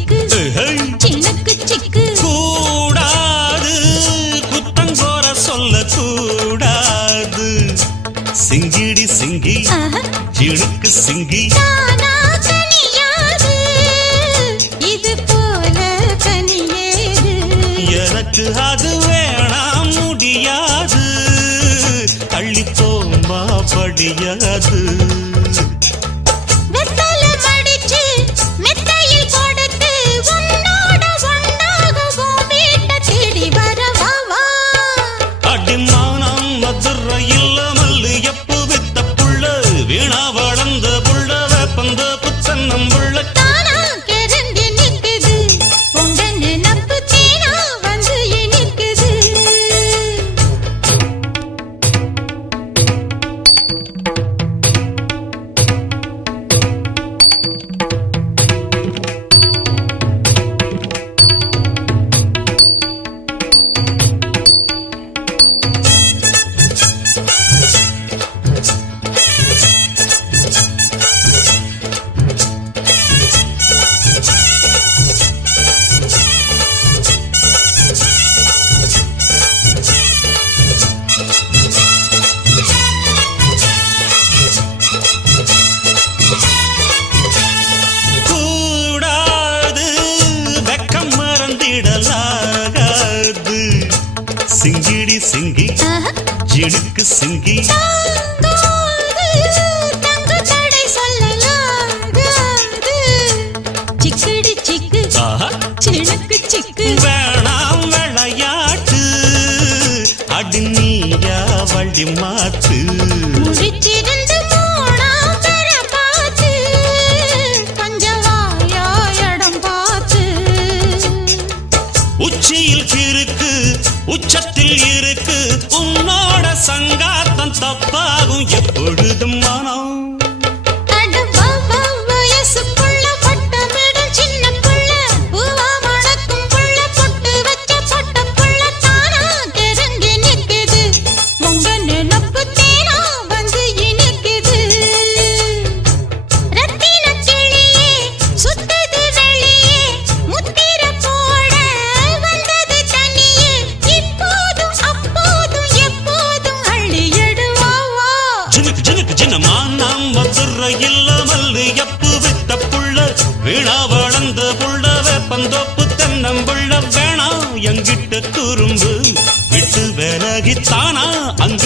சிக்கு சின்னக்கு சிக்கு கூடாது குத்தங்கோர சொல்ல கூடாது சிங்கிடி சிங்கி சிணுக்கு சிங்கி இது போல கனியேது எனக்கு அது வேணாம் முடியாது தள்ளி போமா படியாது சிங்கிடி சிங்கி ஜிடுக்கு சிங்கி தடை சொல்லலாகாது சிக்கிடி சிக்கு சினுக்கு சிக்கு வேணாம் விளையாட்டு அடி நீயா வண்டி மாத்து முடிச்சிருந்து மூணாம் பெற பார்த்து பஞ்சவாயா இடம் பார்த்து உச்சியில் கிறுக்கு உச்சத்தில் இருக்கு உன்னோட சங்காத்தம் தப்பாகும் எப்பொழுதும் மனம் வீணா வளர்ந்த புள்ள வேப்பந்தோப்பு தென்னம்புள்ள வேணா எங்கிட்ட குறும்பு விட்டு விலகித்தானா அங்க